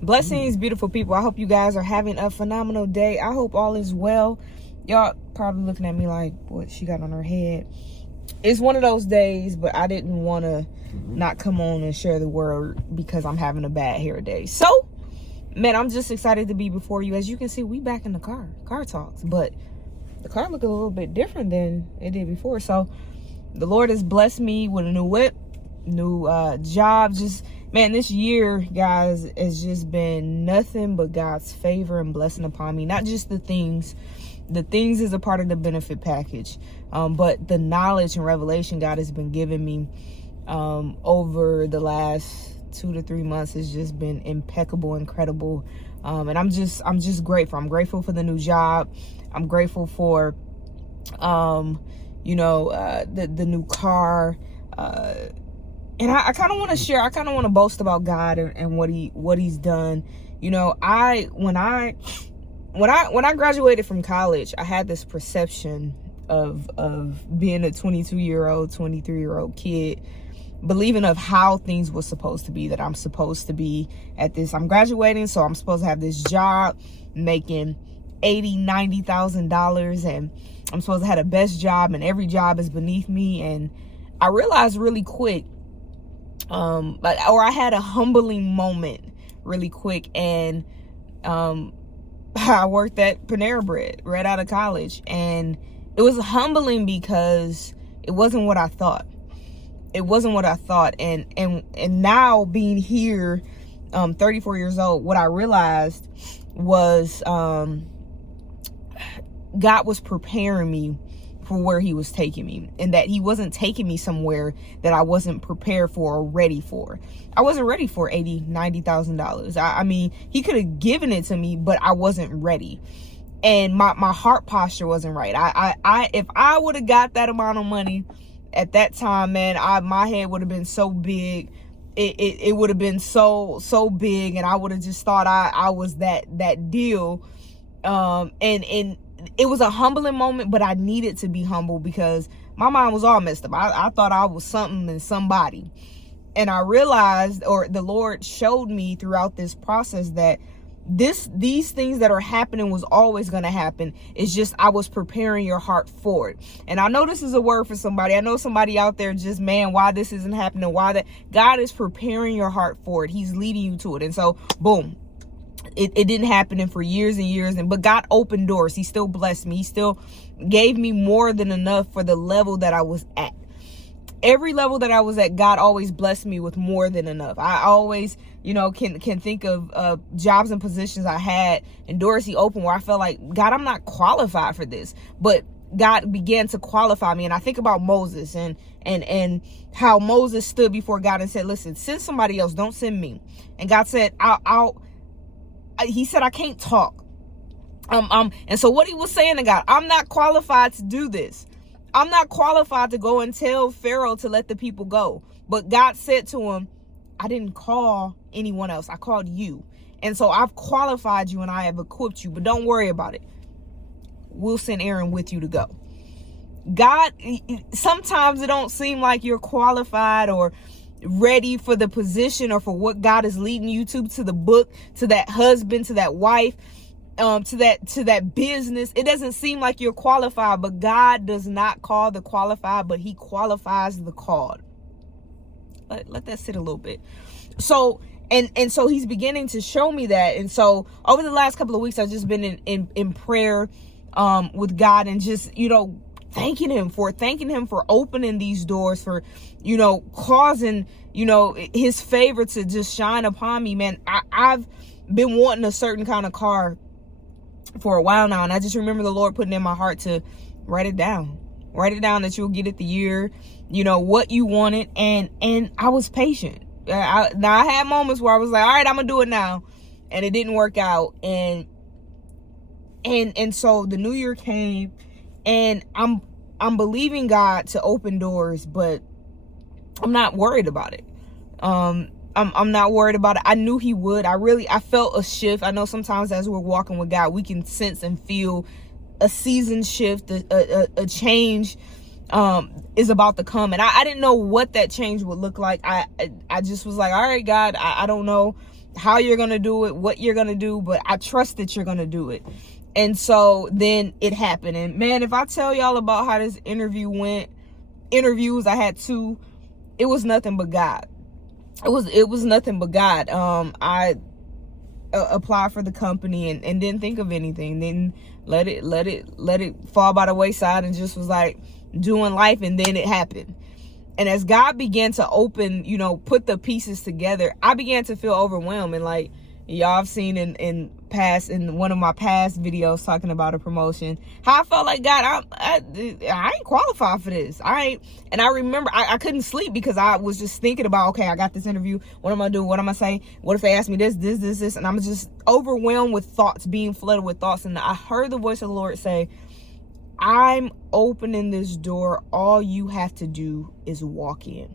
Blessings, beautiful people. I hope you guys are having a phenomenal day. I hope all is well. Y'all probably looking at me like, what she got on her head. It's one of those days, but I didn't want to not come on and share the word because I'm having a bad hair day. So, man, I'm just excited to be before you. As you can see, we back in the car talks, but the car look a little bit different than it did before. So the Lord has blessed me with a new whip, new job. Just, man, this year, guys, has just been nothing but God's favor and blessing upon me. Not just the things is a part of the benefit package, but the knowledge and revelation God has been giving me over the last 2 to 3 months has just been impeccable, incredible. And I'm just grateful. I'm grateful for the new job. I'm grateful for, the new car. And I kind of want to share, I kind of want to boast about God and what he's done. You know, when I graduated from college, I had this perception of being a 22-year-old, 23-year-old kid, believing of how things were supposed to be, that I'm supposed to be at this. I'm graduating, so I'm supposed to have this job making $80,000, $90,000, and I'm supposed to have the best job, and every job is beneath me. And I realized really quick, I had a humbling moment really quick, and I worked at Panera Bread right out of college, and it was humbling because it wasn't what I thought. It wasn't what I thought. And now being here, 34 years old, what I realized was God was preparing me for where he was taking me, and that he wasn't taking me somewhere that I wasn't prepared for or ready for. I wasn't ready for $80,000, $90,000. I mean, he could have given it to me, but I wasn't ready. And my heart posture wasn't right. If I would have got that amount of money at that time, man, my head would have been so big. It would have been so big, and I would have just thought I was that deal. And it was a humbling moment, but I needed to be humble because my mind was all messed up. I thought I was something and somebody. And I realized, or the Lord showed me throughout this process, that these things that are happening was always going to happen. It's just I was preparing your heart for it. And I know this is a word for somebody. I know somebody out there just, man, why this isn't happening, why that. God is preparing your heart for it. He's leading you to it. And so, boom. It didn't happen for years and years, but God opened doors. He still blessed me. He still gave me more than enough for the level that I was at. Every level that I was at, God always blessed me with more than enough. I always, can think of jobs and positions I had in doors he opened where I felt like, God, I'm not qualified for this. But God began to qualify me. And I think about Moses and how Moses stood before God and said, listen, send somebody else. Don't send me. And God said, he said, I can't talk. And so what he was saying to God, I'm not qualified to do this. I'm not qualified to go and tell Pharaoh to let the people go. But God said to him, I didn't call anyone else. I called you. And so I've qualified you and I have equipped you, but don't worry about it. We'll send Aaron with you to go. God, sometimes it don't seem like you're qualified or ready for the position or for what God is leading you to the book, to that husband, to that wife, to that business. It doesn't seem like you're qualified, but God does not call the qualified, but he qualifies the called. Let that sit a little bit. So, and so he's beginning to show me that. And so over the last couple of weeks, I've just been in prayer, with God, and just, thanking him for opening these doors, for, causing, his favor to just shine upon me, man. I've been wanting a certain kind of car for a while now. And I just remember the Lord putting in my heart to write it down that you'll get it the year, what you wanted. And I was patient. Now I had moments where I was like, all right, I'm gonna do it now. And it didn't work out. And so the new year came, and I'm believing God to open doors, but I'm not worried about it. I'm not worried about it. I knew he would. I felt a shift. I know sometimes as we're walking with God, we can sense and feel a season shift, a change is about to come. And I didn't know what that change would look like. I just was like, all right, God, I don't know how you're going to do it, what you're going to do, but I trust that you're going to do it. And so then it happened. And man, if I tell y'all about how this interview went, I had 2, it was nothing but God. It was nothing but God. I applied for the company and didn't think of anything. Didn't let it fall by the wayside, and just was like doing life. And then it happened. And as God began to open, put the pieces together, I began to feel overwhelmed. And like y'all have seen in one of my past videos talking about a promotion, how I felt like, God, I ain't qualified for this. And I remember I couldn't sleep because I was just thinking about, okay, I got this interview. What am I gonna do? What am I say? What if they ask me this? And I'm just overwhelmed with thoughts, being flooded with thoughts. And I heard the voice of the Lord say, I'm opening this door. All you have to do is walk in.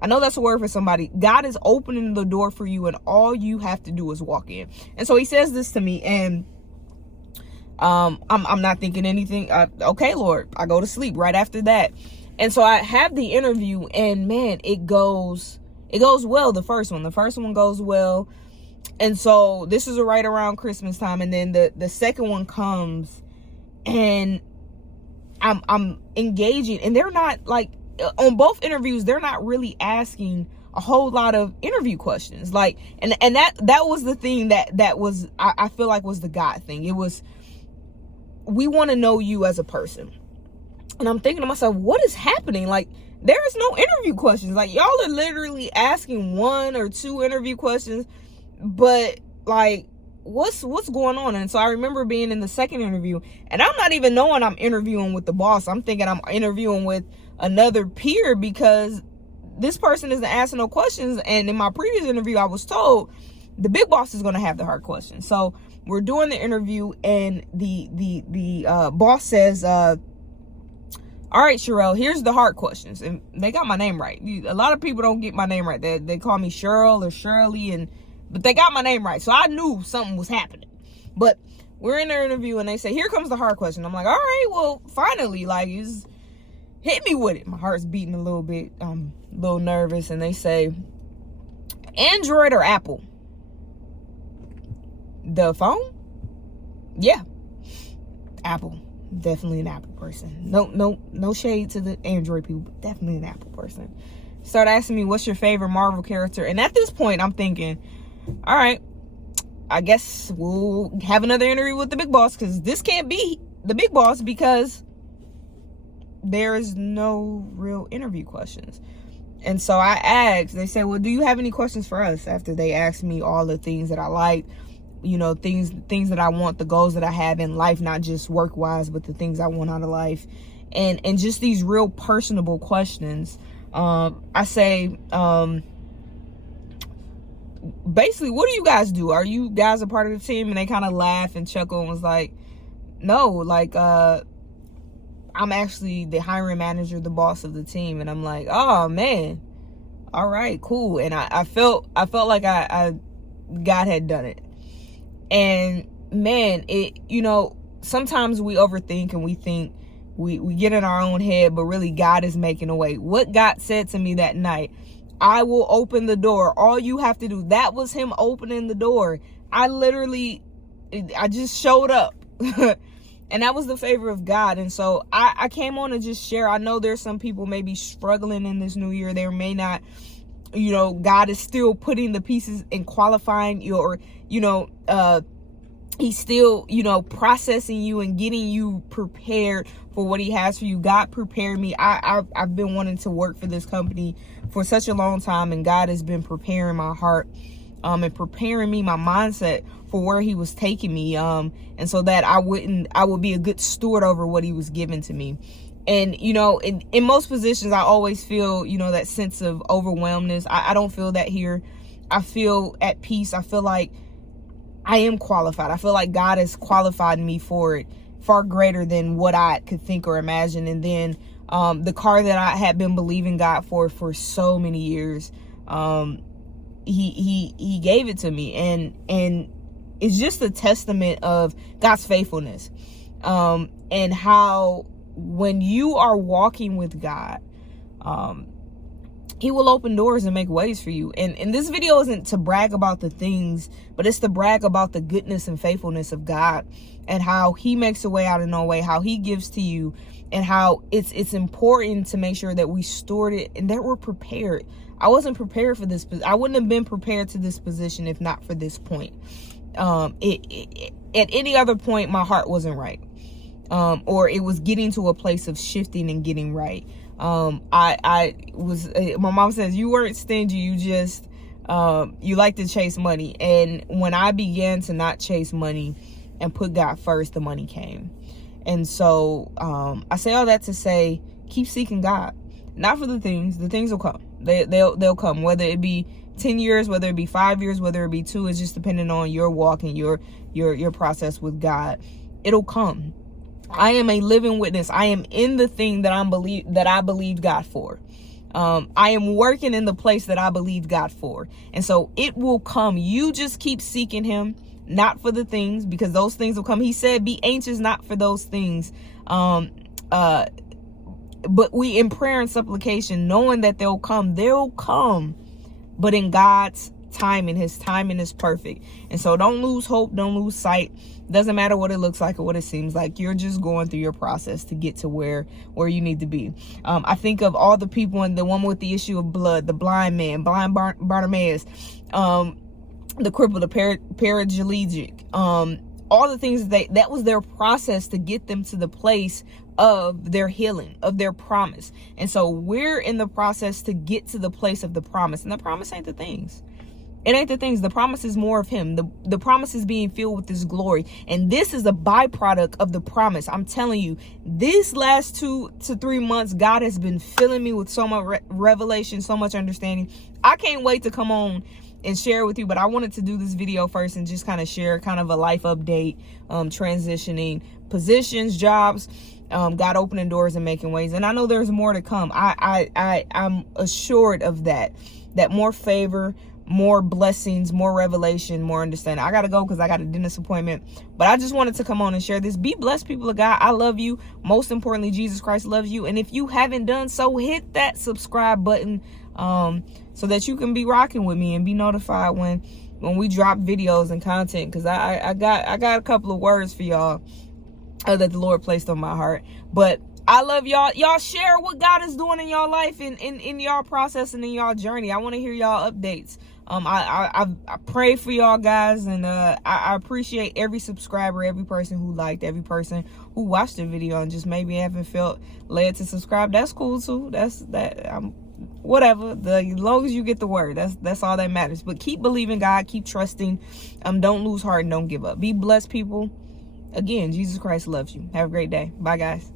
I know that's a word for somebody. God is opening the door for you, and all you have to do is walk in. And so he says this to me, and I'm not thinking anything. Okay, Lord, I go to sleep right after that. And so I have the interview, and man, it goes well. The first one goes well. And so this is right around Christmas time. And then the second one comes, and I'm engaging, and they're not like, on both interviews, they're not really asking a whole lot of interview questions. Like, and that was the thing that was, I feel like was the God thing. It was, we want to know you as a person. And I'm thinking to myself, what is happening? Like, there is no interview questions. Like, y'all are literally asking 1 or 2 interview questions, but like, what's going on? And so I remember being in the second interview, and I'm not even knowing I'm interviewing with the boss. I'm thinking I'm interviewing with another peer, because this person isn't asking no questions. And in my previous interview, I was told the big boss is going to have the hard questions. So we're doing the interview, and the boss says, all right, Sherelle, here's the hard questions. And they got my name right. A lot of people don't get my name right. They call me Cheryl or Shirley, but they got my name right. So I knew something was happening. But we're in their interview, and they say, here comes the hard question. I'm like, all right, well, finally, like, hit me with it. My heart's beating a little bit. I'm a little nervous. And they say, Android or Apple? The phone? Yeah. Apple. Definitely an Apple person. No shade to the Android people, but definitely an Apple person. Start asking me, what's your favorite Marvel character? And at this point, I'm thinking, all right, I guess we'll have another interview with the big boss, because this can't be the big boss, because there is no real interview questions. And so I asked, they said, well, do you have any questions for us? After they asked me all the things that I like, things that I want, the goals that I have in life, not just work wise, but the things I want out of life, and just these real personable questions. I say, basically, what do you guys do? Are you guys a part of the team? And they kind of laugh and chuckle and was like, no, like, I'm actually the hiring manager, the boss of the team. And I'm like, oh man, all right, cool. And I felt like God had done it. And man, it, sometimes we overthink, and we think we get in our own head, but really God is making a way. What God said to me that night, I will open the door. All you have to do. That was him opening the door. I just showed up. And that was the favor of God. And so I came on to just share. I know there's some people maybe struggling in this new year. There may not, God is still putting the pieces and qualifying your, he's still, processing you and getting you prepared for what he has for you. God prepared me. I've been wanting to work for this company for such a long time, and God has been preparing my heart, and preparing me, my mindset, for where he was taking me, and so that I would be a good steward over what he was giving to me. And in most positions, I always feel that sense of overwhelmness. I don't feel that here. I feel at peace. I feel like I am qualified. I feel like God has qualified me for it far greater than what I could think or imagine. And then the car that I had been believing God for so many years, he gave it to me, and it's just a testament of God's faithfulness, and how when you are walking with God, he will open doors and make ways for you. And this video isn't to brag about the things, but it's to brag about the goodness and faithfulness of God, and how he makes a way out of no way, how he gives to you, and how it's important to make sure that we stored it and that we're prepared. I wasn't prepared for this. I wouldn't have been prepared to this position if not for this point. At any other point, my heart wasn't right. Or it was getting to a place of shifting and getting right. I was, my mom says, you weren't stingy, you just, you like to chase money. And when I began to not chase money and put God first, the money came. And so, I say all that to say, keep seeking God, not for the things will come. They'll come, whether it be 10 years, whether it be 5 years, whether it be 2, it's just depending on your walk and your process with God. It'll come. I am a living witness. I am in the thing that I believed God for. I am working in the place that I believed God for. And so it will come. You just keep seeking him, not for the things, because those things will come. He said, be anxious not for those things. But we in prayer and supplication, knowing that they'll come, but in God's timing. His timing is perfect. And so don't lose hope, don't lose sight. Doesn't matter what it looks like or what it seems like. You're just going through your process to get to where you need to be. I think of all the people, and the one with the issue of blood, the blind man, blind Bartimaeus, the cripple, the paraplegic, all the things that was their process to get them to the place of their healing, of their promise. And so we're in the process to get to the place of the promise. And the promise ain't the things. It ain't the things. The promise is more of him. The promise is being filled with his glory. And this is a byproduct of the promise. I'm telling you, these last 2 to 3 months, God has been filling me with so much revelation, so much understanding. I can't wait to come on and share with you, but I wanted to do this video first and just kind of share kind of a life update, transitioning positions, jobs, God opening doors and making ways. And I know there's more to come. I'm assured of that more favor, more blessings, more revelation, more understanding. I gotta go because I got a dentist appointment, but I just wanted to come on and share this. Be blessed, people of God. I love you. Most importantly, Jesus Christ loves you. And if you haven't done so, hit that subscribe button, so that you can be rocking with me and be notified when we drop videos and content. Because I got a couple of words for y'all that the Lord placed on my heart. But I love y'all. Y'all share what God is doing in y'all life, in y'all process and in y'all journey. I want to hear y'all updates. I pray for y'all guys, and I appreciate every subscriber, every person who liked, every person who watched the video and just maybe haven't felt led to subscribe. That's cool too. Whatever. As long as you get the word, that's all that matters. But keep believing God, keep trusting. Don't lose heart and don't give up. Be blessed, people. Again, Jesus Christ loves you. Have a great day. Bye, guys.